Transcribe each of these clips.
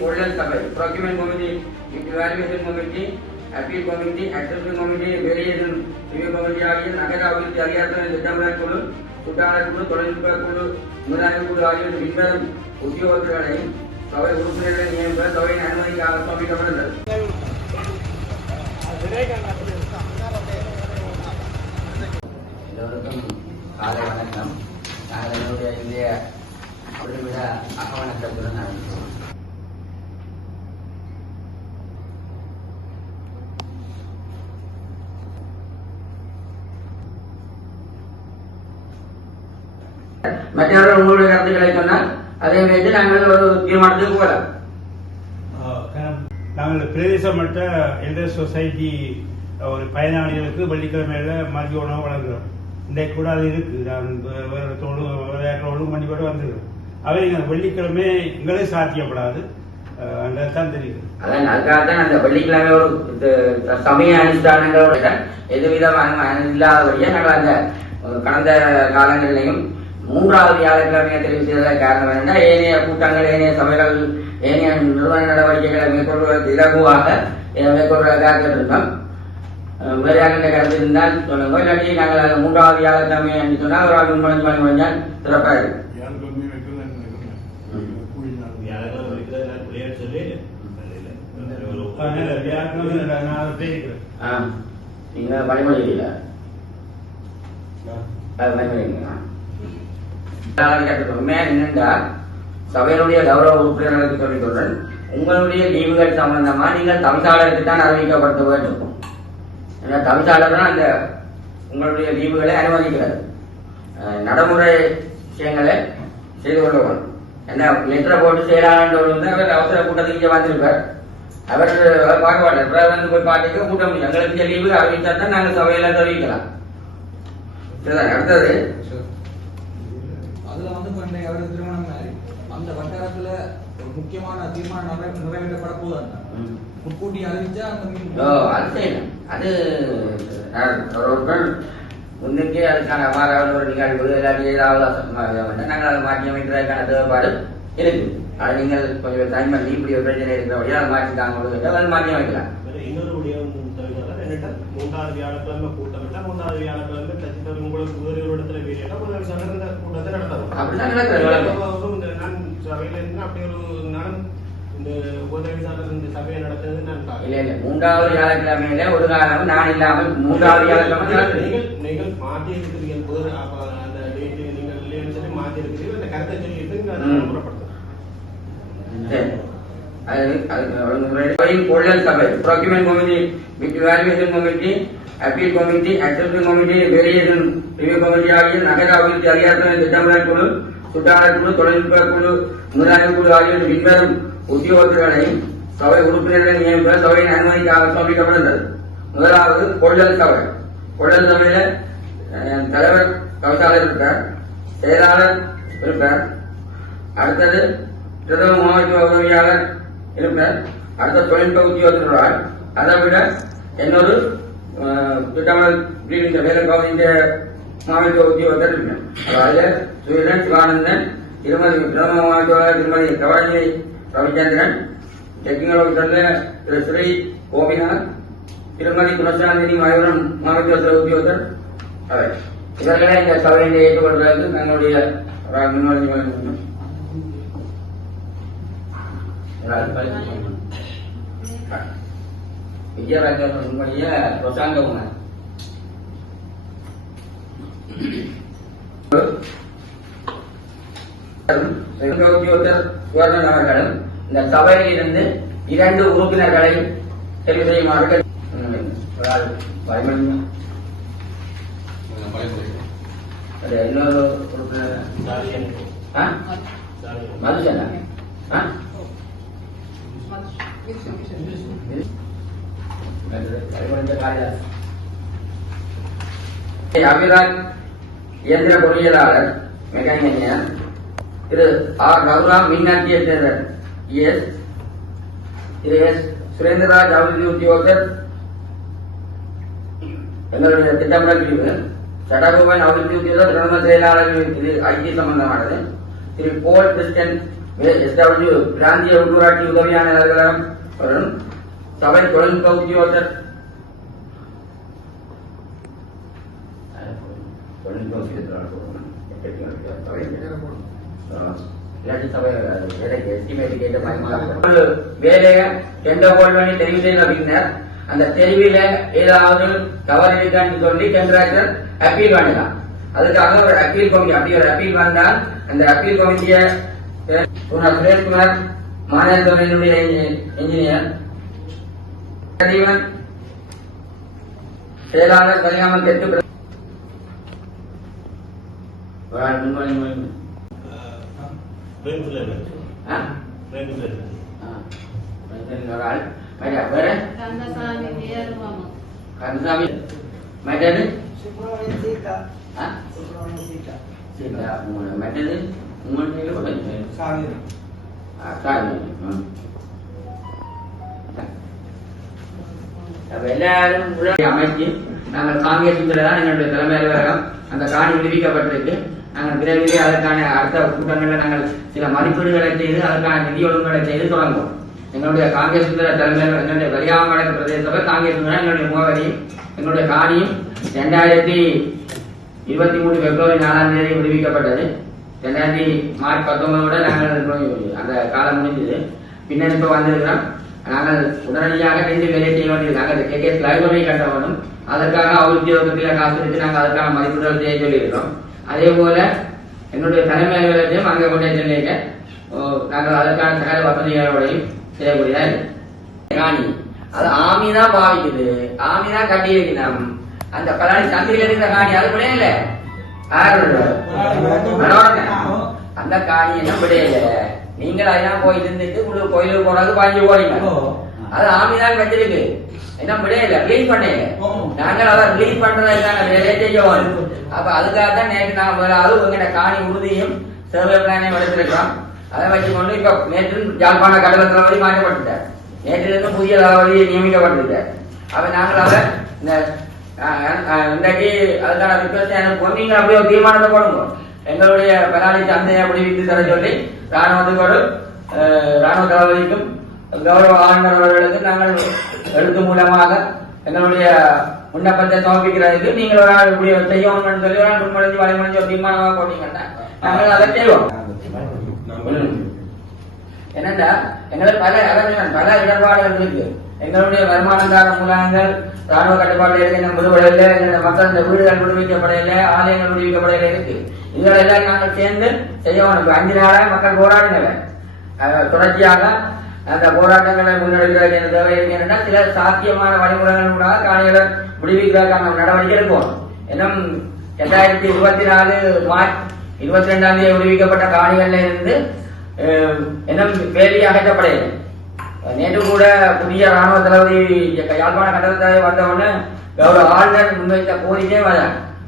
கொள்ளல் சபை procurement committee evaluation committee appeal committee acceptance committee variation review committee ஆகிய நகர அபிவிருத்தி அதிகாரத்தின் திட்டமிடல் குழு சுட்டாளர் குழு தொழில்நுட்ப குழு முதலாளி குழு ஆகியோர் பின்வரும் உத்தியோகத்தர்களையும் சபை உறுப்பினர்களை நியமிக்க சபையின் அனுமதிக்காக சமர்ப்பிக்கப்பட்டது எல்லோருக்கும் காலை வணக்கம் நாங்கள் என்னுடைய இந்திய ஒருமிட அகவணக்கத்துடன் ஆரம்பித்தோம் மற்றவர்கள் உங்களுடைய கருத்துக்களை சொன்னால் அதை வைத்து நாங்கள் ஒரு தீர்மானத்துக்கு போகலாம். நாங்கள் பிரதேச மட்ட எல்டர் சொசைட்டி ஒரு பயனாளிகளுக்கு வெள்ளிக்கிழமையில மதிய உணவு வழங்குறோம். இன்றைக்கு கூட அது இருக்கு. நான் வே- வேற தோடு வேறோடு மணி கூட அவை எங்கள் வெள்ளிக்கிழமை எங்களே சாத்தியப்படாது. தான் தெரியுது அதான் அதுக்காகத்தான் அந்த வெள்ளிக்கிழமை ஒரு சமய அனுஷ்டானங்களோட எதுவிதமான இல்லாதபடியே நாங்கள் அந்த கடந்த காலங்களிலையும் மூன்றாவது வியாழக்கிழமையை தெரிவு செய்ததற்கு காரணம். என்னன்னா ஏனைய கூட்டங்கள் ஏனைய சபைகள் ஏனைய நிறுவன நடவடிக்கைகளை மேற்கொள்வதற்கு இலகுவாக மேற்கொள்வதற்காக இருந்தோம். வேறு கருத்து இருந்தால் சொல்லுங்க. இல்லாட்டி நாங்கள் அந்த மூன்றாவது வியாழக்கிழமை என்று சொன்னால் ஒரு ஆள் முன்பு பண்ணி முடிஞ்சால் சிறப்பாக இருக்கும். பணிமொழியில். அது பணிமொழிங்களா? உண்மையா என்னண்டா சபையினுடைய கௌரவ உறுப்பினர்களுக்கு சொல்லிக் உங்களுடைய லீவுகள் சம்பந்தமா நீங்கள் தவிசாளருக்கு தான் அறிவிக்கப்படுத்த வேண்டும் ஏன்னா தவிசாளர் தான் அந்த உங்களுடைய லீவுகளை அனுமதிக்கிறது. நடைமுறை விஷயங்களை செய்து கொள்ள வேண்டும். என்ன லெட்டரை போட்டு செயலாளர் வந்து அவர் அவசர கூட்டத்துக்கு இங்கே வந்திருப்பார். அவர் பார்க்க மாட்டார் வந்து போய் பார்த்துக்க கூட்ட முடியும் எங்களுக்கு லீவு அறிவித்தா தான் நாங்கள் சபையில தெரிவிக்கலாம். சரிதான்? அடுத்தது அதுல வந்து இப்ப இன்றைய திருமணம் மாதிரி? அந்த வட்டாரத்துல ஒரு முக்கியமான தீர்மானம் நிறைவே- நிறைவேற்றப்பட ம். முன்கூட்டி அறிவிச்சா அந்த அது முன்னுக்கே அதுக்கான மாறாவது ஒரு நிகழ்வு இல்லாட்டி ஏதாவது நாங்கள் அதை மாற்றி அமைக்கிறதுக்கான தேவைப்பாடு இருக்கு. அது நீங்கள் கொஞ்சம் டைம் பண்ணி இப்படி ஒரு பிரச்சனை இருக்கிறபடியா அதை மாற்றி தாங்க அதை மாற்றி அமைக்கலாம். இன்னொரு என்னட்டா மூன்றாவது வியாழக்கிழமை கூட்டம் விட்டா மூன்றாவது வியாழக்கிழமை நடத்துறது நான் இல்ல இல்ல மூன்றாவது வியாழக்கிழமையில ஒரு காலம் நான் இல்லாமல் மூன்றாவது வியாழக்கிழமை நடக்குது நீங்கள் மாற்றி இருக்கிறீர்கள் புதர் அந்த டேட் நீங்கள் இல்லைன்னு சொல்லி மாற்றி இருக்கிறீர்கள் அந்த கருத்தை சொல்லிட்டு நீங்கள் ம். புறப்படுத்தணும் சரி. அது அதுக்கு ஒரு சபை procurement committee evaluation committee appeal committee acceptance committee variation review committee ஆகிய நகர அபிவிருத்தி அதிகாரத்தின் திட்டமிடல் குழு சுட்டாளர் குழு தொழில்நுட்ப குழு முதலாளி குழு ஆகியோர் பின்வரும் உத்தியோகத்தர்களையும் சபை உறுப்பினர்களை நியமிக்க சபையின் அனுமதிக்காக சமர்ப்பிக்கப்பட்டது முதலாவது கொள்ளல் சபை கொள்ளல் சபையில தலைவர் கவிசாளர் இருப்பார் செயலாளர் இருப்பார் அடுத்தது பிரதம மாவட்ட உதவியாளர் இருப்பார் அடுத்த தொழில்நுட்ப உத்தியோகத்தர் அதை விட இன்னொரு அஹ், திட்டமிடல் பிரிவின் வேலை பகுதியின் மாவட்ட உத்தியோகத்தர் இருப்பார் அதாவது சுயரன் சிவானந்தன் திருமதி பிரதம மாவட்ட திருமதி கவாஜி ரவிச்சந்திரன் டெக்னிக்கல் ஆஃபீஸர் திரு ஸ்ரீ கோபிநாத் திருமதி குணசாந்தினி மயூரன் மாவட்ட உத்தியோகத்தர் அவர் இவர்களை இந்த சபையை ஏற்றுக்கொள்வதற்கு தங்களுடைய முன்னோடி முன்வழி வழங்குகிறோம். விஜயராஜன் அவர்களும் இந்த சபையில் இருந்து இரண்டு உறுப்பினர்களை தெரிவு செய்யுமாறு இன்னொரு மதுசனா அபிராஜ் இயந்திர பொறியியலாளர் மெக்கானிக்கல் திரு ஆர் ரகுராம் மின்னாட்சியை சேர்ந்த எஸ் திரு எஸ் சுரேந்திரராஜ் அபிவிருத்தி உத்தியோகர் எங்களுடைய திட்டமிடல் பிரிவு சட்டகோபன் அபிவிருத்தி உத்தியோகர் பிரதம செயலாளர் இது ஐடி சம்பந்தமானது திரு போல் கிறிஸ்டியன் எஸ்டபிள்யூ பிராந்திய உள்ளூராட்சி உதவியான அலுவலகம் வரும் சபை தொழில்நுட்ப. ஒரு வேலையை டெண்டர் தெரிவு செய்த பின்னர். அந்த தெரிவில ஏதாவது தவறு இருக்கான்னு சொல்லி கண்ட்ராக்டர் அப்பீல் பண்ணலாம் அதுக்காக ஒரு அப்பீல் கமிட்டி அப்படி ஒரு அப்பீல் வந்தால் அந்த அப்பீல் கமிட்டியை சுரேஷ்குமார் மாநிலத்துறையினுடைய இன்ஜினியர் சதீவன் செயலாளர் கலியாமல் தெற்கு கந்தசாமி கந்தசாமி. மேட்டது அப்ப எல்லாரும் உள்ள அமைச்சு நாங்கள் காங்கிரஸ் தான் எங்களுடைய தலைமை அலுவலகம் அந்த காணி விடுவிக்கப்பட்டிருக்கு நாங்கள் விரைவிலே அதற்கான அடுத்த கூட்டங்களில் நாங்கள் சில மதிப்பீடுகளை செய்து அதற்கான நிதி ஒழுங்குகளை செய்து தொடங்குவோம் எங்களுடைய காங்கிரஸ் தலைமையில் எங்களுடைய வலியாமடக்கு பிரதேச சபை காங்கிரஸ் எங்களுடைய முகவரி எங்களுடைய காணியும் ரெண்டாயிரத்தி இருபத்தி மூணு பிப்ரவரி நாலாம் தேதி விடுவிக்கப்பட்டது ரெண்டாயிரத்தி மார்ச் பத்தொன்பதோட நாங்கள் அந்த காலம் முடிஞ்சது. பின்னர் இப்போ வந்திருக்கிறோம். நாங்கள் உடனடியாக ரெண்டு வேலை செய்ய வேண்டியிருக்காங்க நாங்கள் கே கே லைப்ரரி கட்ட வேணும் அதற்காக உத்தியோகத்தில் காசு இருக்கு நாங்கள் அதற்கான மதிப்பீடுகள் செய்ய சொல்லியிருக்கிறோம். அதே போல என்னுடைய தலைமை அலுவலகத்தையும் அங்கே கொண்டே செல்லிங்க நாங்கள் அதற்கான சகல வசதிகளோடையும் செய்யக்கூடியதா காணி. அது ஆமி தான் பாவிக்குது. ஆமி தான் கட்டி வைக்கணும் அந்த பலாடி சந்தையில் இருந்த காணி அது கூட அந்த காணி விடையில நீங்கள் அதெல்லாம் போய் இருந்துட்டு உங்களுக்கு கோயிலுக்கு போறது பாஞ்சு போறீங்க அது ஆமி தான் வச்சிருக்கு. என்ன விடையில ரிலீஸ் பண்ணல நாங்கள் அதை ரிலீஸ் பண்றதுக்கான வேலையை செய்யணும் அப்ப அதுக்காக தான் நேற்று நான் முதலாவது உங்கள்கிட்ட காணி உறுதியும் சர்வே பிளானையும் எடுத்திருக்கிறோம் அதை வச்சுக்கொண்டு இப்ப நேற்று யாழ்ப்பாண கடல தளபதி மாற்றப்பட்டுட்டார். நேற்றிலிருந்து புதிய தளபதி நியமிக்கப்பட்டிருக்கார். அப்ப நாங்கள் அதை இந்த இன்றைக்கு அதுக்கான ரிக்வஸ்ட் எனக்கு பொன்னிங்க அப்படியே ஒரு தீர்மானத்தை போடுங்க. எங்களுடைய பலாளி சந்தையை அப்படி விட்டு தர சொல்லி ராணுவத்துக்கு ராணுவ தளபதிக்கும் கௌரவ ஆளுநர் அவர்களுக்கு நாங்கள் எழுத்து மூலமாக எங்களுடைய விண்ணப்பத்தை சமர்ப்பிக்கிறதுக்கு நீங்கள் ஒரு ஆள் இப்படி செய்யணும்னு சொல்லி ஒரு ஆள் முன்மொழிஞ்சு வழிமொழிஞ்சு ஒரு தீர்மானமாக போட்டீங்கன்னா நாங்கள் அதை செய்வோம். என்னண்டா எங்களுக்கு பல பல இடர்பாடுகள் இருக்கு. எங்களுடைய வருமானக்கார மூலங்கள் ராணுவ கட்டுப்பாடு இருக்கின்ற விடுபடையில எங்களுடைய மக்கள் இந்த வீடுகள் விடுவிக்கப்படையில ஆலயங்கள் விடுவிக்கப்படையில இருக்கு. இதுகளை எல்லாம் நாங்கள் சேர்ந்து செய்யணும். அஞ்சு நாளாக மக்கள் போராடினவ. தொடர்ச்சியாக அந்த போராட்டங்களை முன்னெடுக்கிறதுக்கு தேவை இருக்கின்றன சில சாத்தியமான வழிமுறைகள் கூட காணிகளை விடுவிக்கிறதுக்கான நடவடிக்கை இருக்கும் இன்னும் இரண்டாயிரத்தி இருபத்தி நாலு மார்ச் இருபத்தி ரெண்டாம் தேதி விடுவிக்கப்பட்ட காணிகள்ல இருந்து அஹ், இன்னும் வேலி அகற்றப்படையில்லை நேற்று கூட புதிய ராணுவ தளபதி யாழ்ப்பாண கட்டளை வந்தவுடனே கௌரவ ஆளுநர் முன்வைத்த கோரிக்கை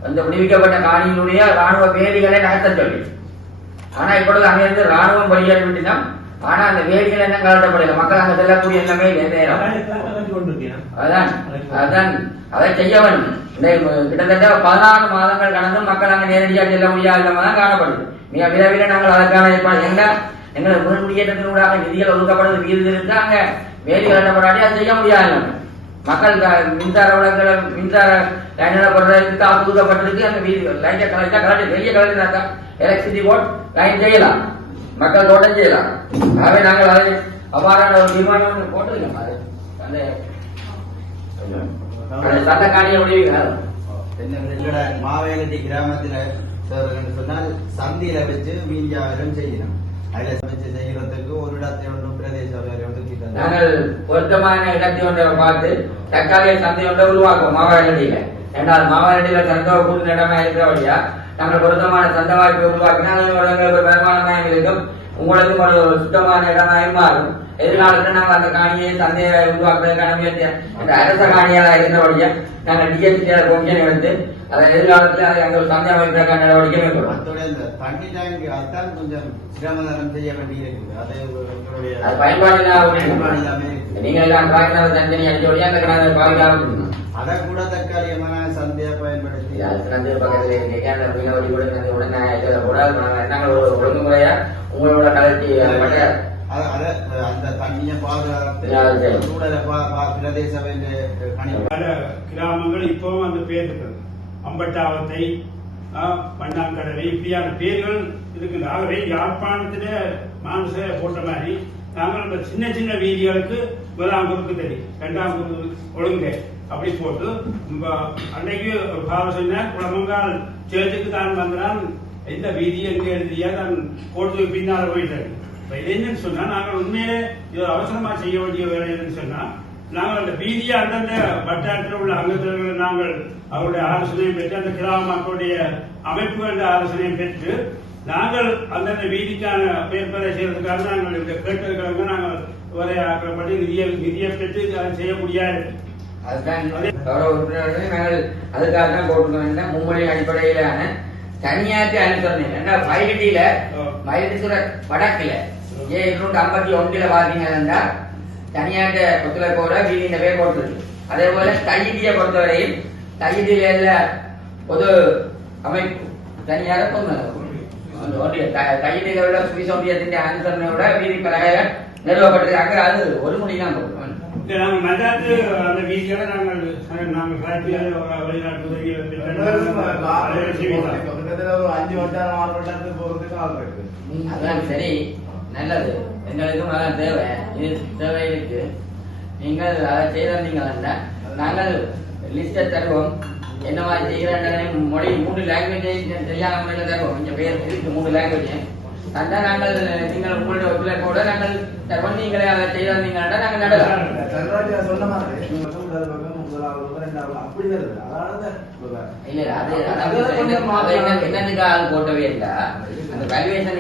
அந்த விடுவிக்கப்பட்ட காணியினுடைய ராணுவ வேலிகளை நகர்த்த சொல்லி. ஆனா இப்பொழுது அங்கிருந்து ராணுவம் வெளியேறி விட்டுதான் ஆனா அந்த வேலிகள் என்ன கலட்டப்படல மக்கள் அங்க செல்லக்கூடிய இந்த நேரம். அதான் அதான் அதை செய்ய வேண்டும் கிட்டத்தட்ட பதினாறு மாதங்கள் கடந்து மக்கள் அங்க நேரடியாக செல்ல முடியாத தான் காணப்படுது. மிக விரைவில் நாங்கள் அதற்கான ஏற்பாடு எங்க எங்களை முன்முடியேற்றத்தினூடாக நிதிகள் ஒதுக்கப்படுவது வீடு இருந்தா அங்க வேலி கட்டப்படாட்டி அது செய்ய முடியாது. மக்கள் மின்சார விளக்குகளை மின்சார லைனில் போடுறதுக்கு காசு ஒதுக்கப்பட்டிருக்கு அந்த வீடு லைட்டை கலெக்டா கலெக்ட் பெரிய கலெக்டா எலக்ட்ரிசிட்டி போர்ட் லைன் செய்யலாம். மக்கள் தோட்டம் செய்யலாம். ஆகவே நாங்கள் அதை அவ்வாறான ஒரு தீர்மானம் ஒன்று போட்டிருக்கோம். அது அந்த அந்த சட்ட காணியை முடிவுகள் மாவேலட்டி கிராமத்தில் சொன்னால் சந்தியில வச்சு மீன் வியாபாரம் செய்யணும். நாங்கள் பொருத்தமான இடத்தை ஒன்றை பார்த்து தற்காலிக சந்தை ஒன்றை உருவாக்கும் மாவாரடியில என்றால் மாவாரடியில சந்தை கூட்டு இடமா இருக்கிறவழியா நாங்கள் பொருத்தமான சந்த வாய்ப்பை உருவாக்கினால் எங்களுக்கு ஒரு வருமானமாயும் இருக்கும் உங்களுக்கும் ஒரு சுத்தமான இடமாயும் மாறும் எதிர்காலத்தில் நாங்கள் அந்த காணியை சந்தையை உருவாக்குறதுக்கான முயற்சி அந்த அரச காணியாக இருந்தபடியா நாங்கள் டிஎஸ்டிஆர் கொம்ஷன் எடுத்து அதை எதிர்காலத்தில் அதை அங்கே ஒரு சந்தை அமைப்பதற்கான நடவடிக்கை மேற்கொள்வோம் தண்ணி டேங்க் அதான் கொஞ்சம் சிரமதானம் செய்ய வேண்டி இருக்குது அதை பயன்பாடு. நீங்கள் எல்லாம் காய்ச்சல் தனித்தனி அடிச்சோடியா அந்த பாவிக்காம அதை கூட தற்காலிகமான சந்தையை பயன்படுத்தி பக்கத்துல கூட சேர்ந்து உடனே கூட நாங்கள் ஒழுங்குமுறையா உங்களோட கலட்டி அந்த தண்ணியை பாதுகாத்து. சூழலை பிரதேச பல கிராமங்கள் இப்பவும் அந்த பேர் இருக்கிறது அம்பட்டாவத்தை மண்ணாங்கடலை இப்படியான பேர்கள் இருக்குது ஆகவே யாழ்ப்பாணத்தில மானுச போட்ட மாதிரி நாங்கள் இந்த சின்ன சின்ன வீதிகளுக்கு முதலாம் குறுக்கு தெரியும் இரண்டாம் குறுக்கு ஒழுங்கு அப்படி போட்டு அன்னைக்கு ஒரு பாவம் சொன்னார் குளமங்கால் சேர்த்துக்கு தான் வந்தான் எந்த வீதி எங்க எழுதியா தான் கோட்டுக்கு பின்னால் போயிட்டாரு இது என்னன்னு சொன்னா நாங்கள் உண்மையிலே இது அவசரமா செய்ய வேண்டிய வேலை என்னன்னு சொன்னா நாங்கள் அந்த வீதியை அந்தந்த வட்டாரத்தில் உள்ள அங்கத்தவர்கள் நாங்கள் அவருடைய ஆலோசனையை பெற்று அந்த கிராம மக்களுடைய என்ற ஆலோசனையை பெற்று நாங்கள் அந்தந்த வீதிக்கான பேர்பதை செய்யறதுக்காக நாங்கள் இந்த கேட்டதுக்காக நாங்கள் வரையாக்கப்பட்டு நிதியை நிதியை பெற்று அதை செய்ய முடியாது. அதுதான் உறுப்பினர்கள் நாங்கள் அதுக்காக தான் போட்டுக்கணும் மும்மொழி அடிப்படையிலான தனியாட்டு அனுசரணை ஏன்னா பயிரிட்டியில மயிலட்டுற வடக்குல. ஏ இருநூற்றி ஐம்பத்தி ஒன்றில் பார்த்தீங்கன்னா தனியாட்ட ஒத்துழைப்போட வீதியின் பேர் போட்டுருக்கு. அதே போல கைதியை பொறுத்தவரையில் கைதியில பொது அமைப்பு. தனியாக பொது ஒன்றிய கைதிகளோட சுவிஸ் ஒன்றியத்தின் அனுசரணையோட வீதி பலகைகள் நிறுவப்பட்டிருக்காங்க. அது ஒரு மொழி தான் நாங்கள் மல்லாத்து அந்த வீதியோட நாங்கள் நாங்கள் வெளிநாட்டு கிட்டத்தட்ட ஒரு அஞ்சு வட்டாரம் ஆறு வட்டாரத்துக்கு போறதுக்கு ஆள் இருக்கு அதான் சரி நல்லது எங்களுக்கும் அதான் தேவை இது தேவை இருக்கு நீங்கள் அதை செய்தீங்கன்னா நாங்கள் லிஸ்ட்டை தருவோம் என்ன மாதிரி செய்கிறாங்க மொழி மூணு லாங்குவேஜ் சரியான முறையில் தருவோம் இங்கே பேர் இருக்கு மூணு லாங்குவேஜ் தந்தா நாங்கள் நீங்கள் உங்களுடைய ஒத்துழைப்போட நாங்கள் தருவோம் நீங்களே அதை செய்தீங்கன்னா நாங்கள் நடக்கலாம் சொன்ன மாதிரி இல்ல அது அதாவது என்ன- அது என்ன- என்னதுக்காக போட்டவே இல்லை. அந்த வேல்யூவேஷன்